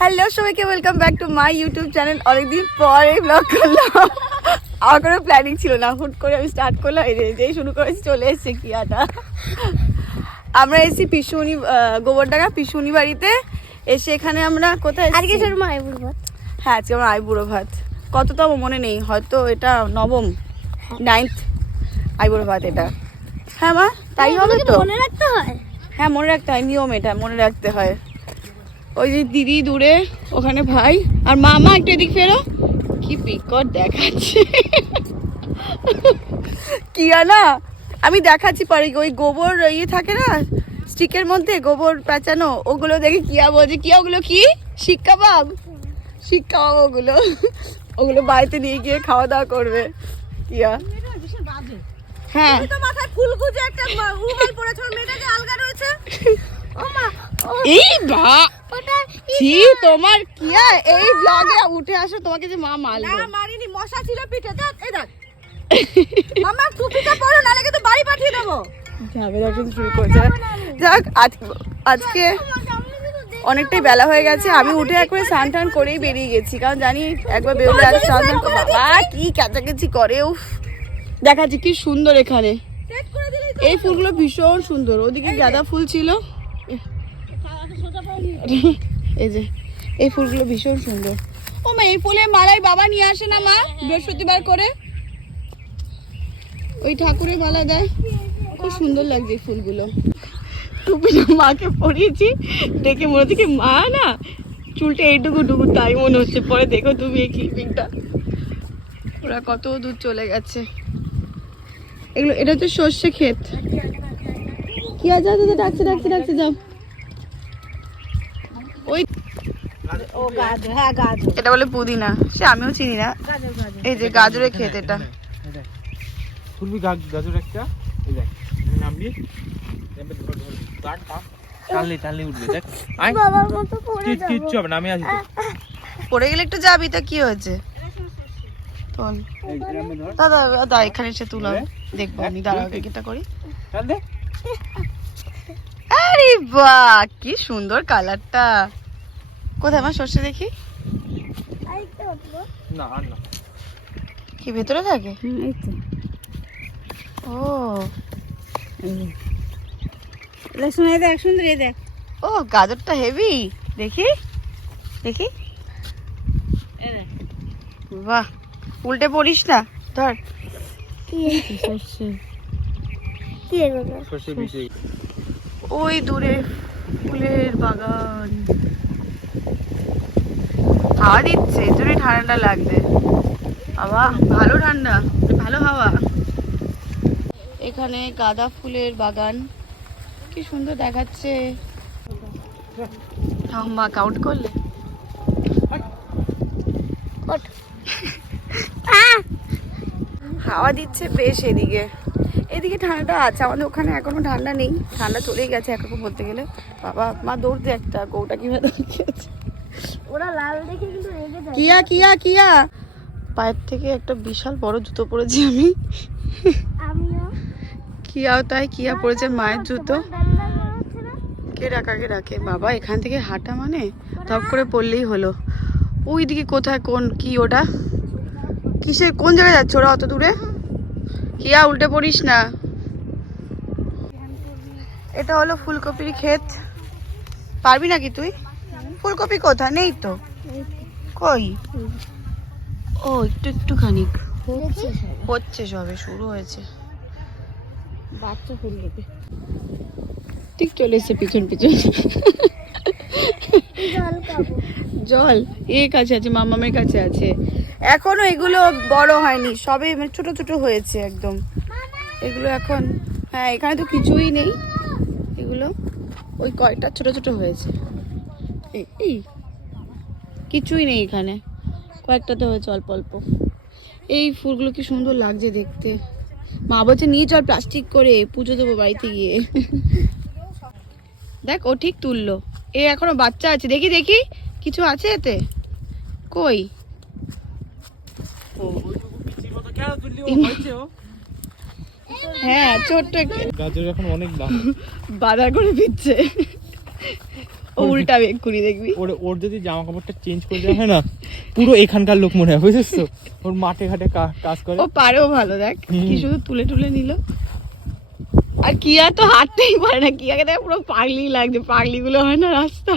Hello সবাইকে, welcome back to my YouTube channel. অনেকদিন পরে ব্লগ করলাম। আমার কোনো প্ল্যানিং ছিল না, হুট করে আমি স্টার্ট করলাম। এই যেই শুরু করেছি চলে এসছে কিয়াটা। আমরা এসেছি পিসুনি গোবরডাঙ্গা পিসুনি বাড়িতে। এসে এখানে আমরা কোথায় আজকে শর্মা আইবুড়ো ভাত। হ্যাঁ, আজকে আমার আইবুড়ো ভাত। কতটা মনে নেই, হয়তো এটা নবম 9th আইবুড়ো ভাত এটা। হ্যাঁ মা, তাই হবে তো। মনে রাখতে হয়। হ্যাঁ মনে রাখতে হয়, নিয়ম এটা মনে রাখতে হয়। ওই যে দিদি দূরে, ওখানে ভাই আর মামা একটু এদিক ফেরো। কি পিকর দেখাচ্ছে কিয়া না, আমি দেখাচ্ছি পরে। ওই গোবর ইয়ে থাকে না স্টিকের মধ্যে, গোবর পেঁচানো, ওগুলো দেখে কিয়া বলছে কিয়া ওগুলো কি শিক কাবাব, শিক কাবাব ওগুলো। ওগুলো বাড়িতে নিয়ে গিয়ে খাওয়া দাওয়া করবে কিয়া। হ্যাঁ মাথায় ফুল গুজে একটা রুমাল পরেছে, ওর মেয়েটা যে আলগা রয়েছে। এই বা ছি তোমার কিয়া, এই ব্লগে উঠে আসো, তোমাকে যে মা মারলো। না মারিনি, মশা ছিল পিঠে। দেখ এই দেখ মামা, টুপিটা পরো নালে কিন্তু বাড়ি পাঠিয়ে দেবো। ঝামেলা শুরু করেছে। যাক আজকে অনেকটাই বেলা হয়ে গেছে। আমি উঠে একবার স্নান টান করেই বেরিয়ে গেছি, কারণ জানি একবার বেরোলে আজ স্নান টান করবো। বাবা কি কাছাকাছি করে। উফ, দেখাচ্ছি কি সুন্দর এখানে। এই ফুলগুলো ভীষণ সুন্দর। ওদিকে গাঁদা ফুল ছিল, এই যে এই ফুলগুলো ভীষণ সুন্দর। ও মা, এই ফুলের মালাই বাবা নিয়ে আসে না মা বৃহস্পতিবার করে, ওই ঠাকুরের মালা দেয়। খুব সুন্দর লাগছে এই ফুলগুলো। টুপিটা মাকে পরিয়েছি, দেখে মনে হচ্ছে কি মা না চুলটা এইটুকু টুকু, তাই মনে হচ্ছে। পরে দেখো তুমি এই ক্লিপিংটা, ওরা কত দূর চলে গেছে। এগুলো, এটা হচ্ছে সর্ষে ক্ষেত। কি আছে ডাকছে ডাকছে ডাকছে, যাও। ওই এটা বলে পুদিনা, সে আমিও চিনি না। এই যে গাজরের ক্ষেত এটা। ফুলবি গাজর একটা, এই দেখ নামবি, টানলে উঠবে। দেখ বাবার মতো পড়ে যাব। কিচ্ছু হবে না, আমি আছি তো। পড়ে গেলে একটু যাবি, তা কি হয়েছে। তোল দাদা, দাদা এখানে এসে তুলো, দেখবো আমি। দাঁড়াও এটা করি। টান দে। আরে বাহ, কি সুন্দর কালারটা। কোথায় আমার সর্ষে দেখি। আরেকটা উঠবো। না আর না, কি ভেতরে থাকে। এই তো ও লসুন, এই দেখ সুন্দর, এই দেখ। ও গাজরটা হেভি, দেখি দেখি। এই দেখ বাহ, উল্টে পড়িস না, ধর। কি সরষে, কি এগুলো? সর্ষে বীজ। ওই দূরে ফুলের বাগান, হাওয়া দিচ্ছে, জোরে ঠান্ডা লাগবে। হাওয়া ভালো ঠান্ডা, ভালো হাওয়া। এখানে গাঁদা ফুলের বাগান, কি সুন্দর দেখাচ্ছে। মা কাউন্ট করলে। হাওয়া দিচ্ছে বেশ। এদিকে ঠান্ডা আছে, আমাদের ওখানে এখনো ঠান্ডা নেই। ঠান্ডা চলেই গেছে একরকম বলতে গেলে। বাবা মা দৌড়তে, একটা গৌটা কিভাবে দাঁড়িয়েছে। ওরা লাল দেখে কিন্তু রেগে যায়। কিয়া কিয়া কিয়া, পায়ের থেকে একটা বিশাল বড় জুতো পরেছি আমি। আমিও কিয়াও তাই, কিয়া পরেছে মায়ের জুতো। দান্না হচ্ছে না। কে রাখে বাবা, এখান থেকে হাঁটা মানে ধপ করে পড়লেই হলো। ওইদিকে কোথায়, কোন কি ওটা, কিসে কোন জায়গায় যাচ্ছে ওরা অত দূরে। কিয়া উল্টে পড়িস না। এটা হলো ফুলকপির ক্ষেত। পারবি নাকি তুই? ফুলকপি কোথায়, নেই তো। কই, ও একটুখানি হচ্ছে, সবে শুরু হয়েছে। বাচ্চা ফুলকপি ঠিক চলে এসছে পিছন পিছন। জল খাবো। জল এর কাছে আছে, মামামের কাছে আছে। এখনো এগুলো বড় হয়নি, সবে মানে ছোট ছোট হয়েছে একদম এগুলো এখন। হ্যাঁ এখানে তো কিছুই নেই, এগুলো ওই কয়টা ছোট ছোট হয়েছে। এই কিছুই নেই এখানে, কয়েকটাতে হয়েছে অল্প অল্প। এই ফুলগুলো কি সুন্দর লাগছে দেখতে। মা বলছে নিয়ে চল প্লাস্টিক করে, পুজো দেবো বাড়িতে গিয়ে। দেখ ও ঠিক তুললো। এ এখনো বাচ্চা আছে, দেখি দেখি কিছু আছে এতে। কই, হ্যাঁ ছোট্ট গাজর এখন অনেক দাম, বাজার করে দিচ্ছে। ও উল্টা বেগ করি দেখবি। ওর যদি জামা কাপড়টা চেঞ্জ করে দেওয়া হয় না, পুরো এখানকার লোক মনে হয়, বুঝেছিস তো? ওর মাঠে ঘাটে কাজ করে। ও পারেও ভালো, দেখ কি শুধু তুলে তুলে নিল। আর কিয়া তো হাঁটতেই পারে না, কিয়াকে দেখ পুরো পাগলি লাগছে, পাগলি গুলো হয় না রাস্তা,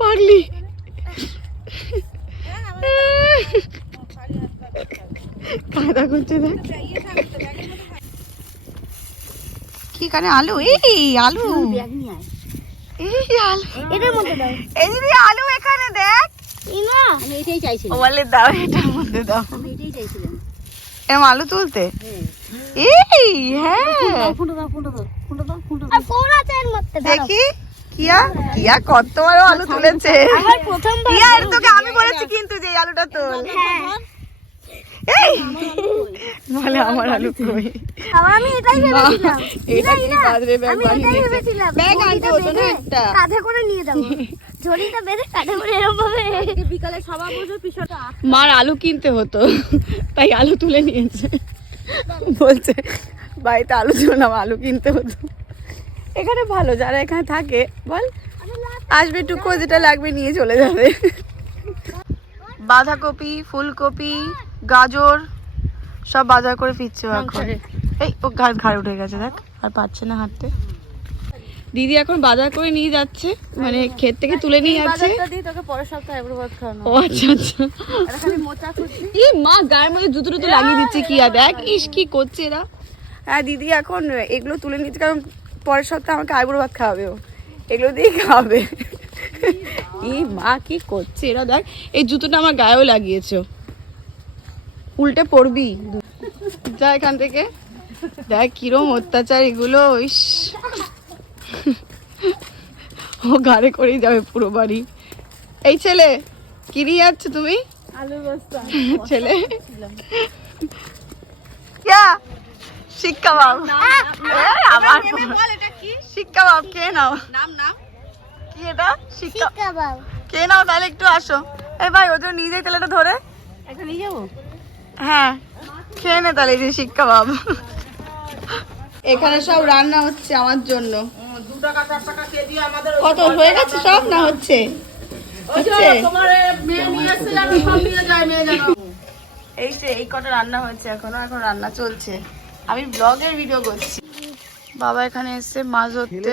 পাগলি। কাদা করছে দেখ। কি কানে আলু, এই আলু, এই আলু এটার মধ্যে দাও। এই দিদি আলু এখানে দেখ। ইমা আমি এটাই চাইছিলাম। ও বলে দাও, এটার মধ্যে দাও। আমি এটাই চাইছিলাম। এরম আলু তুলতে, এই হ্যাঁ ফুটো দাও, ফুটো দাও, ফুটো দাও, ফুটো দাও। আর ফোন আছে এর মধ্যে। দেখি কিয়া, কিয়া কত বড় আলু তুলেছে। আমার প্রথমবার কিয়া এর তোকে আমি বলেছি কিন্তু যে এই আলুটা তোল। হ্যাঁ এই বলে আমার আলু কই। আমি এটাই ভেবেছিলাম। এটা কি বাদরে ব্যাগ আমি বানিয়ে এটাই দিয়েছে। ভেবেছিলাম। ব্যাগ আনতে হতো না একটা। কাঁধে করে নিয়ে যাবো। ঝুড়িটা বেঁধে কাঁধে করে এরকম ভাবে বিকালে সভা বসে পিছটা। মার আলু কিনতে হতো, তাই আলু তুলে নিয়েছে। বলছে বাড়িতে আলু ছিল না, আলু কিনতে হতো। এখানে ভালো, যারা এখানে থাকে বল আসবে টুকু, যেটা লাগবে নিয়ে চলে যাবে। বাঁধাকপি, ফুলকপি, গাজর সব বাজার করে ফিরছে ও এখন। এই ও ঘাড় উঠে গেছে দেখ, আর পারছে না হাঁটতে। দিদি এখন বাজার করে নিয়ে যাচ্ছে, মানে ক্ষেত থেকে তুলে নিয়ে যাচ্ছে। তোকে পরের সপ্তাহে এগুলো ভাত খাওয়ানো। ও আচ্ছা আচ্ছা। খালি মোচা করছি। ই মা গায়ের মধ্যে জুতো টুতো লাগিয়ে দিচ্ছে কি, আর দেখ ইস কি করছে এরা। হ্যাঁ দিদি এখন এগুলো তুলে নিচ্ছে, কারণ পরের সপ্তাহে আমাকে আইবুড়ো ভাত খাওয়াবে, ও এগুলো দিয়ে খাওয়াবে। ই মা কি করছে এরা, দেখ এই জুতোটা আমার গায়েও লাগিয়েছো, উল্টে পড়বি। যা এখান থেকে, দেখ কিরম অত্যাচার এগুলো। ইস ও গাড়ি করেই যাবে পুরো বাড়ি। এই ছেলে কি নিয়ে যাচ্ছ তুমি? আলু বস্তা। ছেলে ইয়া শিক কাবাব। আবার শিক কাবাব কে নাও, নাম নাম কি এটা? শিক কাবাব। কে নাও তাহলে একটু আসো। এই ভাই ওদের নিয়ে যাই তাহলে এটা ধরে। একটা নিয়ে যাবো? হ্যাঁ খেয়ে নে তাহলে, যে শিক কাবাব। এখানে সব রান্না হচ্ছে আমার জন্য। কত হয়ে গেছে সব, না হচ্ছে? এই যে এই কটা রান্না হয়েছে, এখন রান্না চলছে, আমি ব্লগের ভিডিও করছি। বাবা এখানে এসে মাছ ধরতে,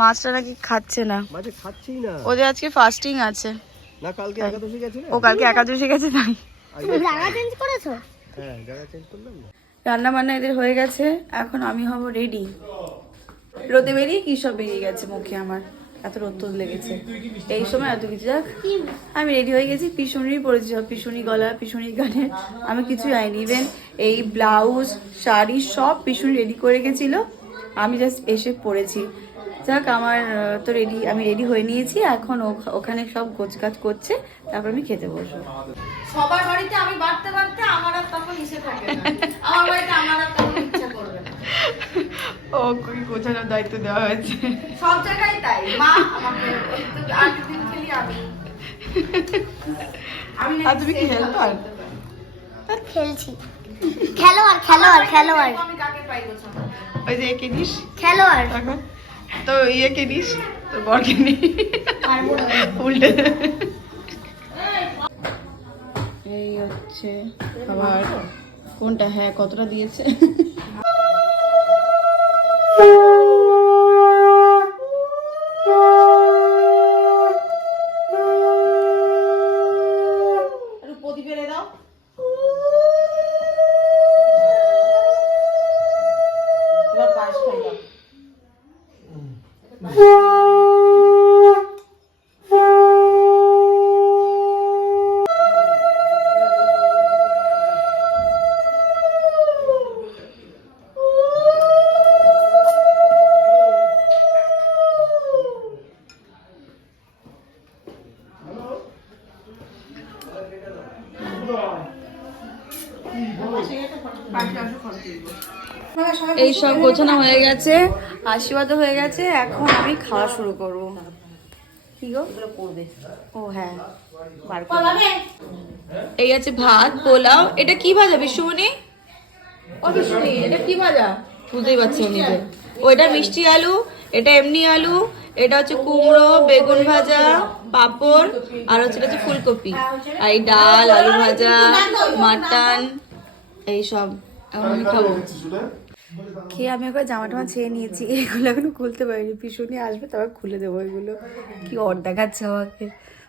মাছটা নাকি খাচ্ছে না, ওদের আজকে ফাস্টিং আছে। না কালকে একাদশী গেছে না? ও কালকে একাদশী গেছে তাই। তুমি জায়গা চেঞ্জ করেছো? হ্যাঁ জায়গা চেঞ্জ করলাম না। রান্না বান্না এদের হয়ে গেছে, এখন আমি হব রেডি। রোদে বেরিয়ে কি সব বেরিয়ে গেছে মুখে, আমার এত রোদ লেগেছে এই সময় এত কিছু। দেখ আমি রেডি হয়ে গেছি, পিছুনি পরেছি সব, পিছুনি গলা, পিছুনি গানে, আমি কিছুই আইনি। ইভেন এই ব্লাউজ শাড়ি সব পিছুনি রেডি করে গেছিল, আমি জাস্ট এসে পড়েছি। যাক আমার তো রেডি, আমি রেডি হয়ে নিয়েছি, এখন ওখানে সব গোছগাছ করছে, তারপর আমি খেতে বসবো। সবার বাড়িতে আমি বাড়তে বাড়তে আমার আর তখন ইচ্ছে থাকে না, আমার বাড়িতে আমার আর তখন ইচ্ছা করবে না। ও কি গোছানোর দায়িত্ব দেওয়া হয়েছে, সব জায়গায় তাই। মা আমাকে আর দিন খেলি আমি আর তুমি কি হেল্পার? খেলছি। খেলোয়াড় খেলোয়াড় খেলোয়াড়। আমি কাকে পাই গোছানো? ওই যে একে দিস খেলোয়াড়। এখন তো ইয়েকে দিস, তোর বরকে নি উল্টে। এই হচ্ছে খাবার, কোনটা? হ্যাঁ কতটা দিয়েছে। প্রদীপ এনে দাও। এবার পায়েস খাই দাও। এই সব গোছানো হয়ে গেছে, আশীর্বাদ হয়ে গেছে, এখন আমি খাওয়া শুরু করব। কি গো করবে? ও হ্যাঁ বার করবে। এই আছে ভাত, পোলাও। এটা কি ভাজা বিশ্বমণি? ও বিশ্বমণি এটা কি ভাজা? বুঝতেই পারছি আমি নিজে। ও এটা মিষ্টি আলু, এটা এমনি আলু, এটা হচ্ছে কুমড়ো, বেগুন ভাজা, পাঁপড়, আর হচ্ছে এটা হচ্ছে ফুলকপি, আর এই ডাল, আলু ভাজা, মাটন, এই সব এখন আমি খাবো। খেয়ে আমি একবার জামা টামা ছেড়ে নিয়েছি, এগুলো এখনো খুলতে পারিনি, পিছনে আসবে তারপর খুলে দেবো। এগুলো কি অর দেখাচ্ছে আমাকে,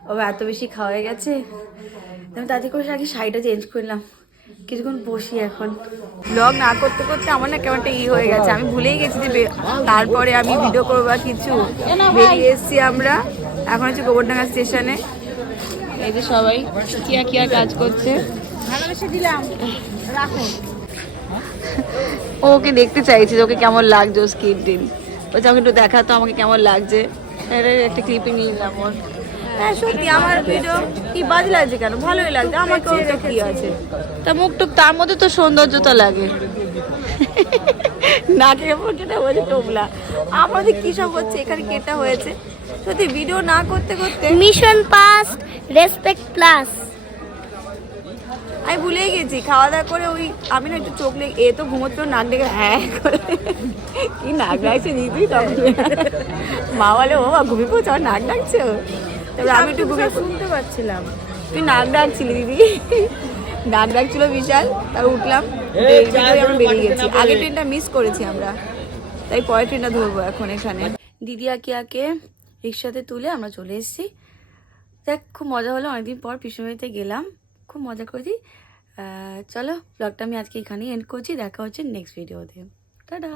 বাবা এত বেশি খাওয়া হয়ে গেছে। আমি তাতে করে আগে শাড়িটা চেঞ্জ করলাম, কিছুক্ষণ বসি এখন। ব্লগ না করতে করতে আমার না কেমনটা হয়ে গেছে, আমি ভুলেই গেছি যে তারপরে আমি ভিডিও করবো বা কিছু। বেরিয়ে এসছি আমরা, এখন হচ্ছে গোবরডাঙ্গা স্টেশনে। এই যে সবাই কিয়া কিয়া কাজ করছে। ভালোবেসে দিলাম, রাখো। ওকে দেখতে চাইছি ওকে কেমন লাগছে, ও স্কিপ দিন বলছে আমাকে একটু দেখাতো আমাকে কেমন লাগছে। একটা ক্লিপিং নিলাম ওর। হ্যাঁ সত্যি আমার ভিডিও কি বাজে লাগছে কেন, ভালোই লাগছে আমাকেও, তো কি আছে তা মুখ টুক, তার মধ্যে তো সৌন্দর্যতা লাগে। নাকের উপর কেটে বলছে টোপলা, আমাদের কি সব হচ্ছে এখানে, কেটা হয়েছে সত্যি ভিডিও না করতে করতে। Mission pass, respect plus. আমি ভুলেই গেছি খাওয়া দাওয়া করে, ওই আমি না একটু চোখ লেগে, এ তো ঘুমোচ্ছিল নাক ডেকে হ্যাঁ করে, কি নাক ডাকছে দিদি, তখন মা বলে ও মা ঘুমিয়ে পড়ছে, আমার নাক ডাকছে। তারপরে আমি একটু ঘুমিয়ে শুনতে পাচ্ছিলাম তুই নাক ডাকছিলি দিদি, নাক ডাকছিল বিশাল। তারপর উঠলাম, আমরা বেরিয়ে গেছি, আগের ট্রেনটা মিস করেছি আমরা, তাই পরের ট্রেনটা ধরবো এখন এখানে। দিদি আকিয়াকে রিক্সাতে তুলে আমরা চলে এসেছি। দেখ খুব মজা হলো, অনেকদিন পর পিসুর বাড়িতে গেলাম, খুব মজা করেছি। চলো ব্লগটা আমি আজকে এখানেই এন্ড করছি, দেখা হচ্ছে নেক্সট ভিডিওতে, টাটা।